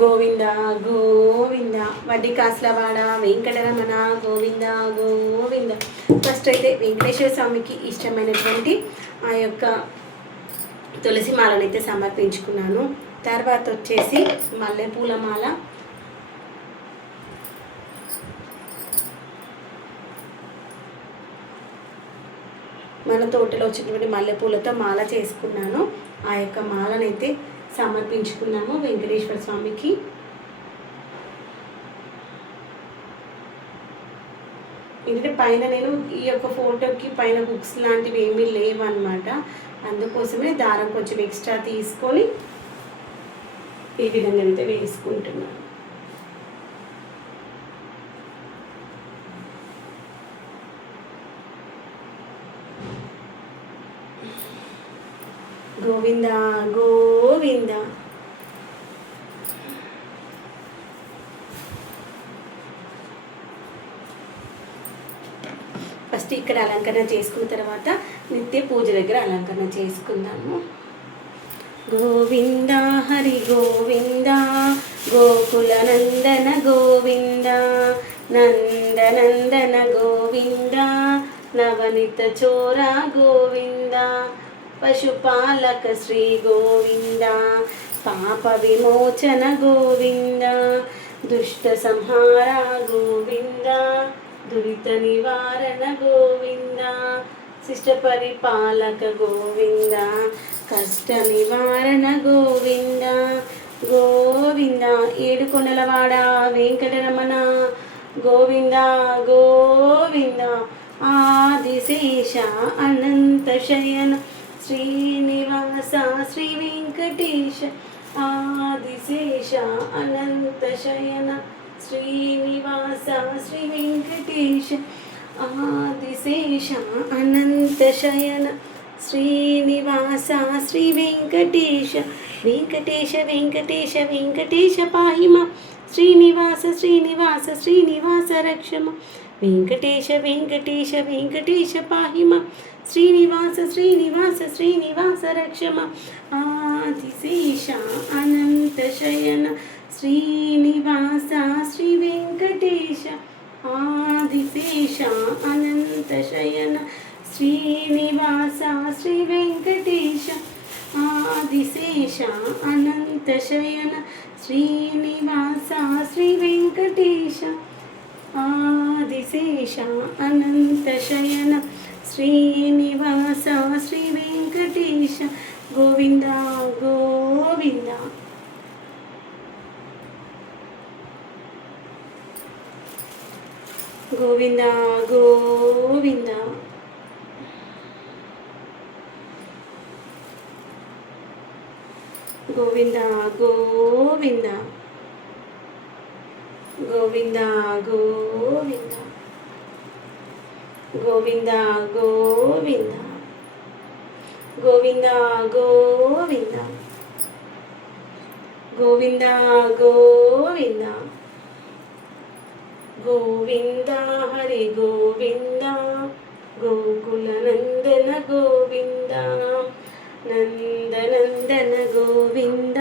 గోవింద గోవింద వడ్డీ కాసులవాడ వెంకటరమణ గోవింద గోవింద. ఫస్ట్ అయితే వెంకటేశ్వర స్వామికి ఇష్టమైనటువంటి ఆ యొక్క తులసి మాలను అయితే సమర్పించుకున్నాను. తర్వాత వచ్చేసి మల్లెపూల మాల, మన తోటలో వచ్చినటువంటి మల్లెపూలతో మాల చేసుకున్నాను. ఆ యొక్క మాలనైతే సమర్పించుకున్నాము వెంకటేశ్వర స్వామికి. ఎందుకంటే పైన నేను ఈ యొక్క ఫోటోకి పైన బుక్స్ లాంటివి ఏమీ లేవు అనమాట. అందుకోసమే దారం కొంచెం ఎక్స్ట్రా తీసుకొని ఈ విధంగా అయితే వేసుకుంటున్నాను. గోవింద గోవింద. ఫస్ట్ ఇక్కడ అలంకరణ చేసుకున్న తర్వాత నిత్య పూజ దగ్గర అలంకరణ చేసుకుందాము. గోవింద హరి గోవింద గోకుల నందన గోవింద నందనందన గోవింద నవనిత చోర గోవింద పశుపాలక శ్రీ గోవింద పాప విమోచన గోవింద దుష్ట సంహార గోవింద దురిత నివారణ గోవింద శిష్ట పరిపాలక గోవింద కష్ట నివారణ గోవింద గోవింద. ఏడుకొండలవాడ వెంకటరమణ గోవింద గోవింద. ఆదిశేష అనంత శయన శ్రీనివాస శ్రీ వెంకటేశ ఆదిశేష అనంత శయన శ్రీనివాస శ్రీ వెంకటేశ ఆదిశేష అనంత శయన శ్రీనివాస శ్రీ వెంకటేశ వెంకటేశ వెంకటేశ వెంకటేశ పాహిమ శ్రీనివాస శ్రీనివాస శ్రీనివాస రక్షమ వెంకటేశ వెంకటేశ వెంకటేశ పాహిమ శ్రీనివాస శ్రీనివాస శ్రీనివాస రక్షమ ఆదిశేష అనంత శయన శ్రీనివాస శ్రీ వెంకటేశ ఆదిశేష అనంత శయన శ్రీనివాస శ్రీ వెంకటేశ ఆదిశేష అనంత శయన శ్రీనివాస శ్రీ వెంకటేశ ఆదిశేష అనంత శయన శ్రీనివాస శ్రీ వెంకటేశ గోవింద గోవింద. గోవింద గోవింద. గోవింద గోవింద. గోవింద గోవింద. గోవింద గోవింద. గోవింద గోవింద. గోవింద గోవింద. గోవింద హరి గోవింద గోకుల నందన గోవింద నందనందన గోవింద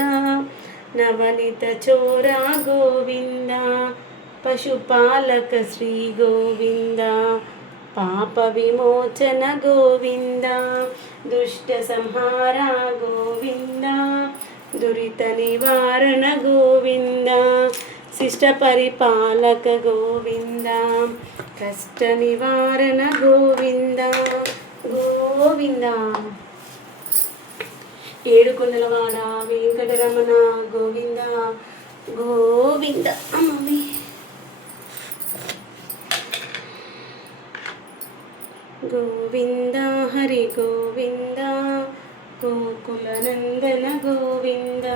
నవనిత చోర గోవింద పశుపాలక శ్రీ గోవింద పాప విమోచన గోవింద దుష్ట సంహార గోవింద దురిత నివారణ గోవింద శిష్ట పరిపాలక గోవింద కష్ట నివారణ గోవింద గోవింద. ఏడుకొండలవాడ వెంకటరమణ గోవింద గోవింద. అమ్మమ్మి గోవింద హరి గోవింద గోకుల నందన గోవింద.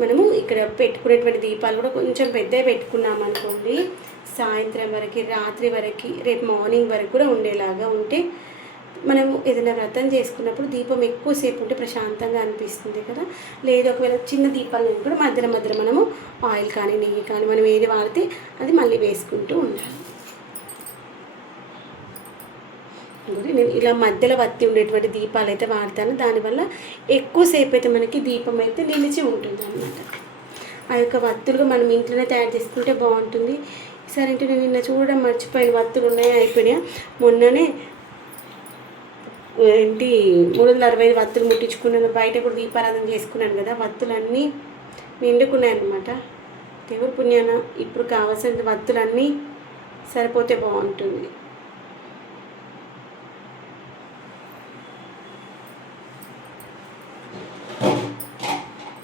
మనము ఇక్కడ పెట్టుకునేటువంటి దీపాలు కూడా కొంచెం పెద్దవి పెట్టుకున్నాం అనుకోండి, సాయంత్రం వరకు రాత్రి వరకు రేపు మార్నింగ్ వరకు కూడా ఉండేలాగా ఉంటే మనము ఏదైనా వ్రతం చేసుకున్నప్పుడు దీపం ఎక్కువసేపు ఉంటే ప్రశాంతంగా అనిపిస్తుంది కదా. లేదు ఒకవేళ చిన్న దీపాలను కూడా మధ్యలో మధ్యలో మనము ఆయిల్ కానీ నెయ్యి కానీ మనం ఏది వాడితే అది మళ్ళీ వేసుకుంటూ ఉండాలి. నేను ఇలా మధ్యలో వత్తి ఉండేటువంటి దీపాలు అయితే వాడతాను. దానివల్ల ఎక్కువసేపు అయితే మనకి దీపం అయితే నిలిచి ఉంటుంది అన్నమాట. ఆ యొక్క వత్తులుగా మనం ఇంట్లోనే తయారు చేసుకుంటే బాగుంటుంది. ఈసారి అంటే నేను నిన్న చూడడం మర్చిపోయిన వత్తులు ఉన్నాయి, అయిపోయినాయి. మొన్ననే ఏంటి 365 వత్తులు ముట్టించుకున్నాను. బయట కూడా దీపారాధన చేసుకున్నాను కదా, వత్తులన్నీ నిండుకున్నాయి అన్నమాట. దేవుడి పుణ్యాన ఇప్పుడు కావాల్సిన వత్తులన్నీ సరిపోతే బాగుంటుంది.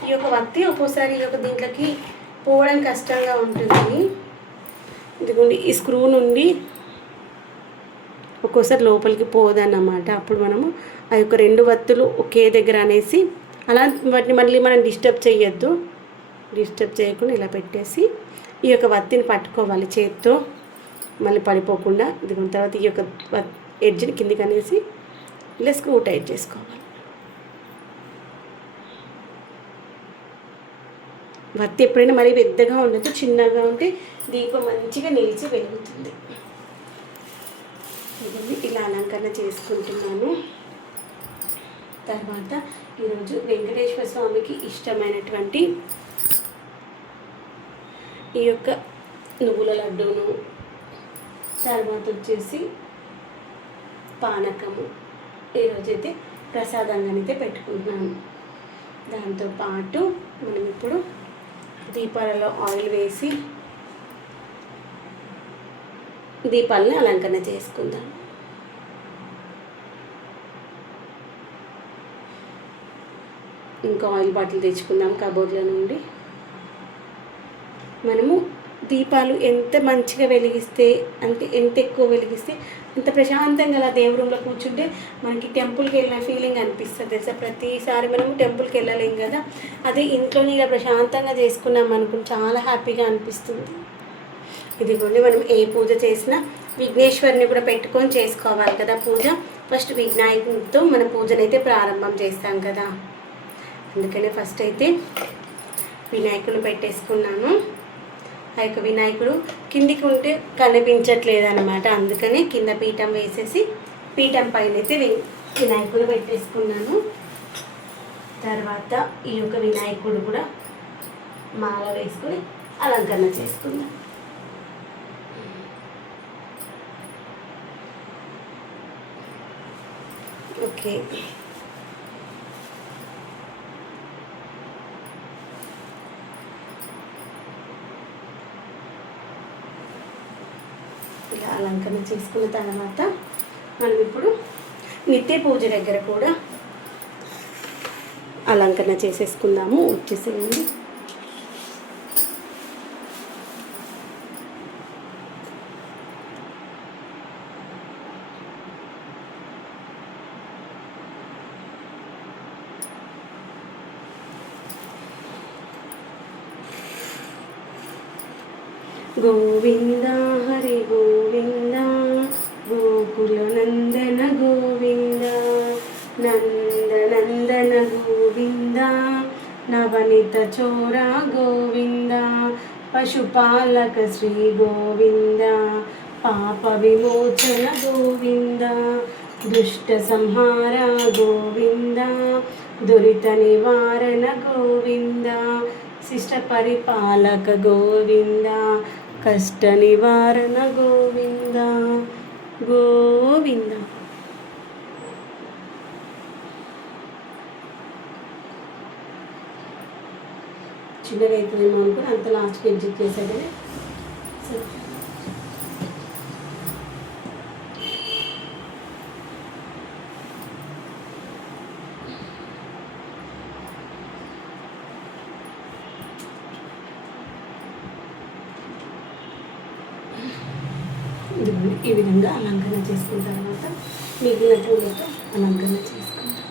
ఈ యొక్క వత్తి ఒక్కోసారి ఈ యొక్క దీంట్లోకి పోవడం కష్టంగా ఉంటుంది. ఇదిగోండి ఈ స్క్రూ నుండి ఒక్కోసారి లోపలికి పోదన్నమాట. అప్పుడు మనము ఆ యొక్క 2 వత్తులు ఒకే దగ్గర అనేసి అలా వాటిని మళ్ళీ మనం డిస్టర్బ్ చేయొద్దు. డిస్టర్బ్ చేయకుండా ఇలా పెట్టేసి ఈ యొక్క వత్తిని పట్టుకోవాలి చేత్తో, మళ్ళీ పడిపోకుండా. ఇదిగోని తర్వాత ఈ యొక్క ఎడ్జ్ని కిందికి అనేసి ఇలా స్క్రూ టైట్ చేసుకోవాలి. వత్తి ఎప్పుడైనా మరీ పెద్దగా ఉండదు, చిన్నగా ఉంటే దీపం మంచిగా నిలిచి వెలుగుతుంది. ఇలా అలంకరణ చేసుకుంటున్నాను. తర్వాత ఈరోజు వెంకటేశ్వర స్వామికి ఇష్టమైనటువంటి ఈ యొక్క నువ్వుల లడ్డూను, తర్వాత వచ్చేసి పానకము ఈరోజైతే ప్రసాదంగానైతే పెట్టుకుంటున్నాను. దాంతోపాటు మనం ఇప్పుడు దీపాలలో ఆయిల్ వేసి దీపాలని అలంకరణ చేసుకుందాం. ఇంకా ఆయిల్ బాటిల్ తెచ్చుకుందాం కబోర్డ్ల నుండి. మనము దీపాలు ఎంత మంచిగా వెలిగిస్తే, అంటే ఎంత ఎక్కువ వెలిగిస్తే అంత ప్రశాంతంగా అలా దేవుడి రూమ్లో కూర్చుంటే మనకి టెంపుల్కి వెళ్ళిన ఫీలింగ్ అనిపిస్తుంది తెలుసా. ప్రతిసారి మనము టెంపుల్కి వెళ్ళలేం కదా, అదే ఇంట్లోనే ఇలా ప్రశాంతంగా చేసుకున్నాం అనుకుని చాలా హ్యాపీగా అనిపిస్తుంది. ఇదిగోండి మనం ఏ పూజ చేసినా విఘ్నేశ్వరిని కూడా పెట్టుకొని చేసుకోవాలి కదా పూజ. ఫస్ట్ వినాయకుడితో మన పూజనైతే ప్రారంభం చేస్తాం కదా, అందుకనే ఫస్ట్ అయితే వినాయకుడిని పెట్టేసుకున్నాను. ఆ యొక్క వినాయకుడు కిందికి ఉంటే కనిపించట్లేదు అనమాట, అందుకని కింద పీఠం వేసేసి పీఠం పైన అయితే వినాయకుడు పెట్టేసుకున్నాను. తర్వాత ఈ యొక్క వినాయకుడు కూడా మాల వేసుకొని అలంకరణ చేసుకుందాం. ఓకే, ఇలా అలంకరణ చేసుకున్న తర్వాత మనం ఇప్పుడు నిత్య పూజ దగ్గర కూడా అలంకరణ చేసేసుకుందాము. వచ్చేసేయండి. గోవింద హరి గోవింద గోకుల నందన గోవింద నందనందన గోవింద నవనిత చోర గోవింద పశుపాలక శ్రీ గోవింద పాప విమోచన గోవింద దుష్ట సంహార గోవింద దురిత నివారణ గోవింద శిష్ట పరిపాలక గోవింద కష్ట నివారణ గోవింద గోవింద. చిన్నగా అవుతుందేమో అనుకుని అంత లాస్ట్కి ఎగ్జిట్ చేశాడు. సరే, ఈ విధంగా అలంకరణ చేసుకున్న తర్వాత మిగిలిన పూలతో అలంకరణ చేసుకుంటాం.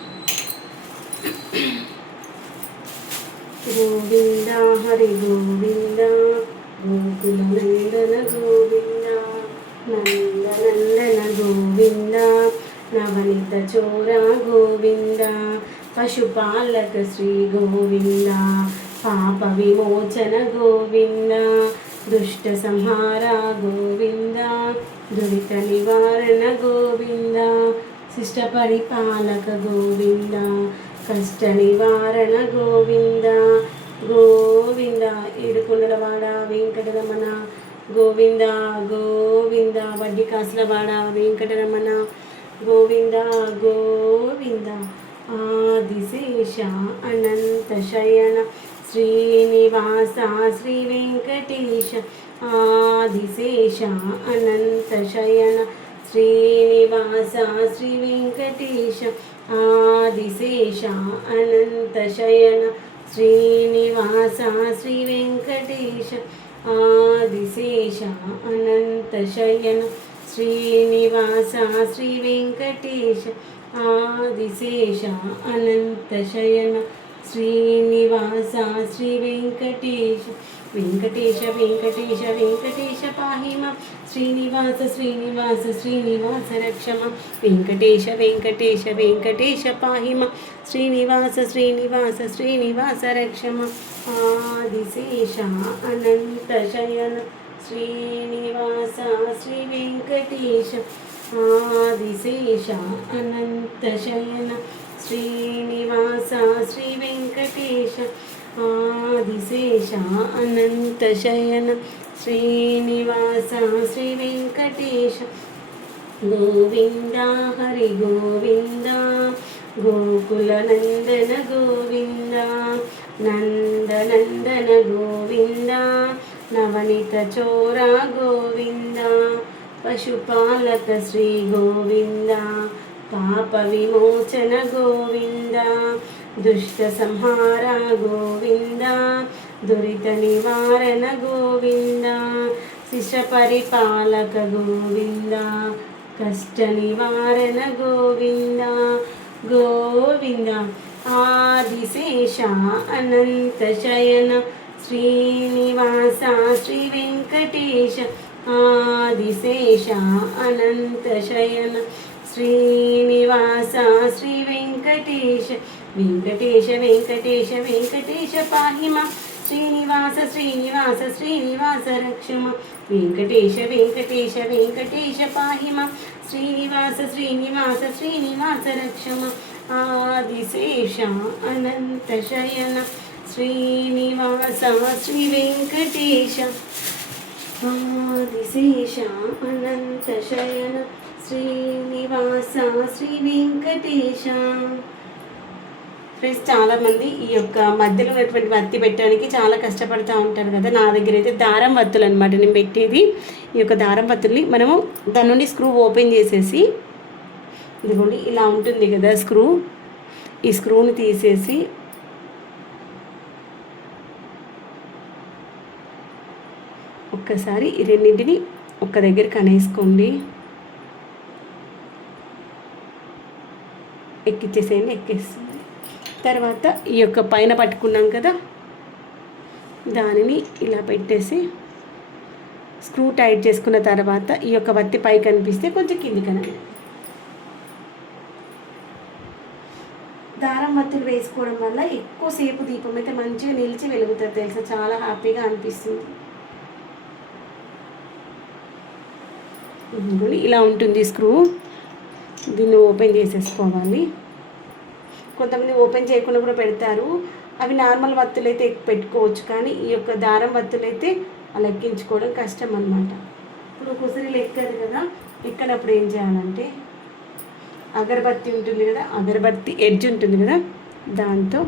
గోవింద హరి గోవింద గోకుల నందన గోవింద నందనందన గోవింద నవనిత చోర గోవింద పశుపాలక శ్రీ గోవింద పాప విమోచన గోవింద దుష్ట సంహార గోవింద దురిత నివారణ గోవింద శిష్ట పరిపాలక గోవింద కష్ట నివారణ గోవింద గోవింద. శ్రీనివాస శ్రీ వెంకటేశ ఆదిశేష అనంత శయన శ్రీనివాస శ్రీ వెంకటేశ ఆదిశేష అనంత శయన శ్రీనివాస శ్రీ వెంకటేశ ఆదిశేష అనంత శయన శ్రీనివాస శ్రీ వెంకటేశ ఆదిశేష అనంత శయన శ్రీనివాస శ్రీ వెంకటేశ వెంకటేశ వెంకటేశ వెంకటేశ పాహిమ శ్రీనివాస శ్రీనివాస శ్రీనివాస రక్షమ వెంకటేశ వెంకటేశ వెంకటేశ పాహిమ శ్రీనివాస శ్రీనివాస శ్రీనివాస రక్షమ ఆదిశేష అనంత శయన శ్రీనివాస శ్రీ వెంకటేశ ఆదిశేష అనంత శయన శ్రీనివాస శ్రీ వెంకటేశ ఆదిశేష అనంత శయన శ్రీనివాస శ్రీ వెంకటేశ గోవింద హరి గోవింద గోకుల నందన గోవింద నందనందన గోవింద నవనిత చోర గోవింద పశుపాలక శ్రీ గోవింద పాప విమోచన గోవింద దుష్ట సంహార గోవింద దురిత నివారణ గోవింద శిశ పరిపాలక గోవింద కష్ట నివారణ గోవింద గోవింద ఆదిశేష అనంత శయన శ్రీనివాస శ్రీ వెంకటేశ ఆదిశేష అనంత శయన శ్రీనివాస శ్రీ వెంకటేశ వెంకటేశ వెంకటేశ వెంకటేశ పాహిమ శ్రీనివాస శ్రీనివాస శ్రీనివాస రక్షమ వెంకటేశ వెంకటేశ వెంకటేశ పాహిమ శ్రీనివాస శ్రీనివాస శ్రీనివాస రక్షమ ఆదిశేష అనంత శయన శ్రీనివాస శ్రీ వెంకటేశ ఆదిశేష అనంత శయన శ్రీనివాస శ్రీ వెంకటేశ. ఫ్రెండ్స్, చాలామంది ఈ యొక్క మధ్యలో ఉన్నటువంటి వత్తి పెట్టడానికి చాలా కష్టపడుతూ ఉంటారు కదా. నా దగ్గర అయితే దారం వత్తులు అనమాట నేను పెట్టేది. ఈ యొక్క దారం వత్తుల్ని మనము దాని నుండి స్క్రూ ఓపెన్ చేసేసి, ఇదిగోండి ఇలా ఉంటుంది కదా స్క్రూ, ఈ స్క్రూని తీసేసి ఒక్కసారి ఈ రెండింటిని ఒక్క దగ్గర కనేసుకోండి. ఎక్కిచ్చేసేయండి. ఎక్కేస్తుంది. తర్వాత ఈ యొక్క పైన పట్టుకున్నాం కదా, దానిని ఇలా పెట్టేసి స్క్రూ టైట్ చేసుకున్న తర్వాత ఈ యొక్క వత్తి పై కనిపిస్తే కొంచెం కిందికి అనండి. దారం వత్తులు వేసుకోవడం వల్ల ఎక్కువసేపు దీపం అయితే మంచిగా నిలిచి వెలుగుతుంది తెలుసా, చాలా హ్యాపీగా అనిపిస్తుంది. ఇలా ఉంటుంది స్క్రూ. దీన్ని ఓపెన్ చేసేసుకోవాలి. కొంతమంది ఓపెన్ చేయకుండా కూడా పెడతారు. అవి నార్మల్ వత్తులు అయితే పెట్టుకోవచ్చు, కానీ ఈ యొక్క దారం వత్తులు అయితే అలా ఎక్కించుకోవడం కష్టం అన్నమాట. ఇప్పుడు కుసరీలు ఎక్కదు కదా, ఎక్కడప్పుడు ఏం చేయాలంటే అగరబత్తి ఉంటుంది కదా, అగరబత్తి ఎడ్జ్ ఉంటుంది కదా, దాంతో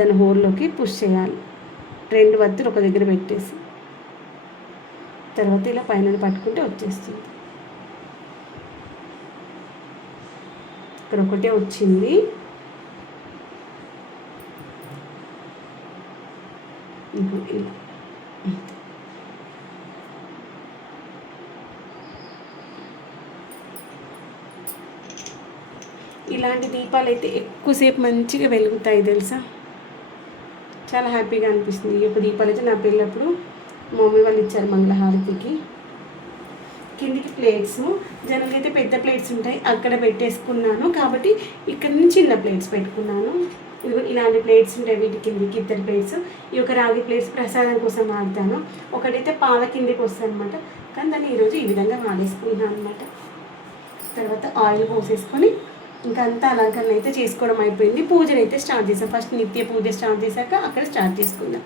దాని హోల్లోకి పుష్ చేయాలి. 2 వత్తులు ఒక దగ్గర పెట్టేసి తర్వాత ఇలా పైన పట్టుకుంటే వచ్చేస్తుంది. ఇక్కడ ఒకటే వచ్చింది. ఇలా ఇలాంటి దీపాలు అయితే ఎక్కువసేపు మంచిగా వెలుగుతాయి తెలుసా, చాలా హ్యాపీగా అనిపిస్తుంది. ఈ యొక్క దీపాలు అయితే నా పెళ్ళప్పుడు మా మమ్మీ వాళ్ళు ఇచ్చారు మంగళహారతికి. కిందికి ప్లేట్స్ జనరల్గా అయితే పెద్ద ప్లేట్స్ ఉంటాయి, అక్కడ పెట్టేసుకున్నాను కాబట్టి ఇక్కడ నుంచి చిన్న ప్లేట్స్ పెట్టుకున్నాను. ఇలాంటి ప్లేట్స్ ఉంటాయి, వీటి కిందికి 2 ప్లేట్స్. ఈ యొక్క రాగి ప్లేట్స్ ప్రసాదం కోసం వాడతాను. ఒకటైతే పాల కిందికి వస్తుంది అనమాట, కానీ దాన్ని ఈరోజు ఈ విధంగా వాడేసుకుంటున్నాను అనమాట. తర్వాత ఆయిల్ పోసేసుకొని ఇంకా అంతా అలంకరణ అయితే చేసుకోవడం అయిపోయింది. పూజను అయితే స్టార్ట్ చేసాం. ఫస్ట్ నిత్య పూజ స్టార్ట్ చేశాక అక్కడ స్టార్ట్ చేసుకుందాం.